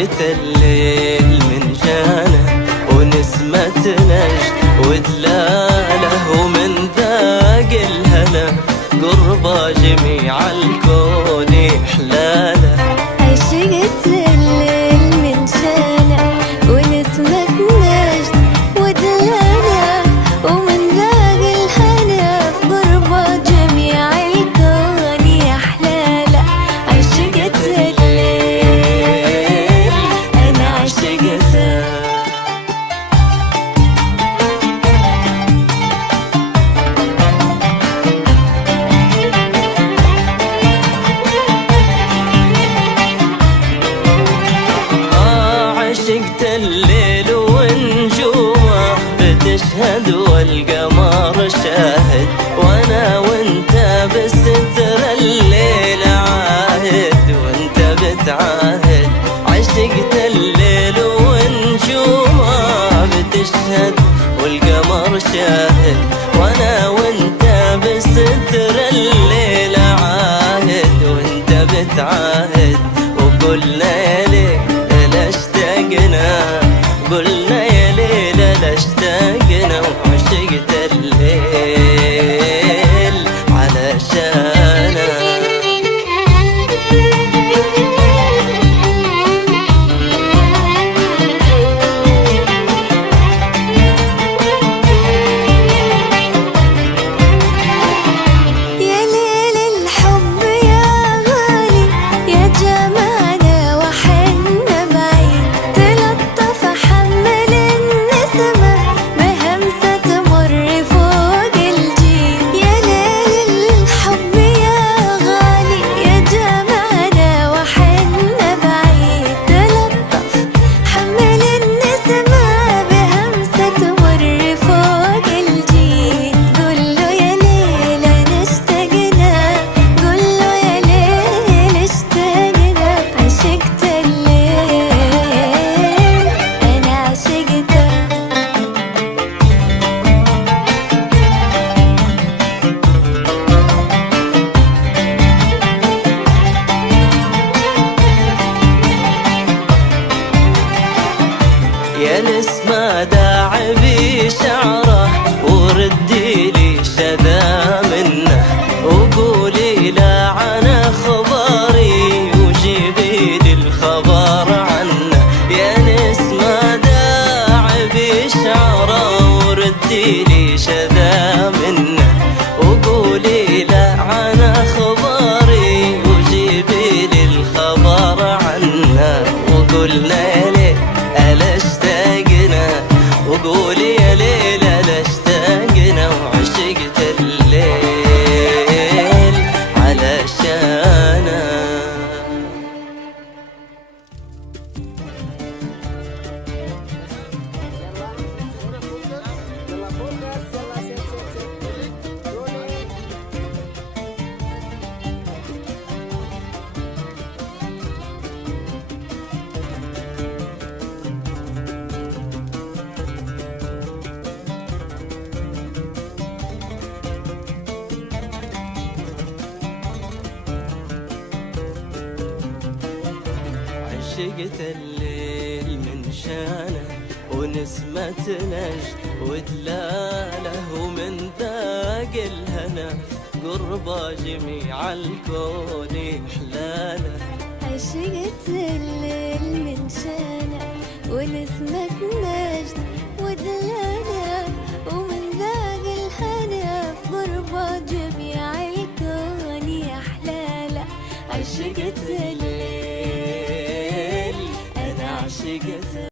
عشقت الليل من جانه ونسمة نجد ودلاله ومن ذاق الهنا قرب جميع الكون حلاله. عشقت الليل من جانه ونسمة نجد ودلاله ومن ذاق الهنا قرب جميع الكون حلاله. عشقت الليل أنا عشقته. عشقت الليل ونجومه بتشهد والقمر شاهد وانا وانت بالستر الليل عاهد وانت بتعاهد. عشقت الليل ونجومه بتشهد والقمر شاهد وانا وانت بالستر الليل عاهد وانت بتعاهد. وقلنا يا ليل اشتقنا قلنا يا ليلة اشتقنا وعشقت الليل علشانك. يا ليل الحب يا غالي يا جمالنا وحنا بعيد تلطف حمل النسمة بهمسة تمر فوق الجيل. يا ليل الحب يا غالي يا جمالنا وحنا بعيد تلطف حمل النسمة بهمسة تمر فوق الجيل. قوله يا ليل أنا اشتقنا قوله يا ليل اشتقنا. عشقت الليل أنا عشقته. يا نسمة داعبي شعره وردي لي شذا منه وقولي لا عن اخباري وجيبي لي الخبر عنه. يا نسمة داعبي شعره وردي لي شذا منه وقولي لا عن اخباري وجيبي لي الخبر عنه. وقلنا يا ليل ألا اشتقنا وقولي يا ليل ألا اشتقنا وعشقت الليل علشانك. عشقت الليل من شانه ونسمة نجد ودلاله ومن ذاق الهنا قرب جميع الكون حلاله. عشقت الليل من شانه ونسمة نجد ودلاله ومن ذاق الهنا قرب جميع الكون حلاله. عشقت الليل أنا عشقته.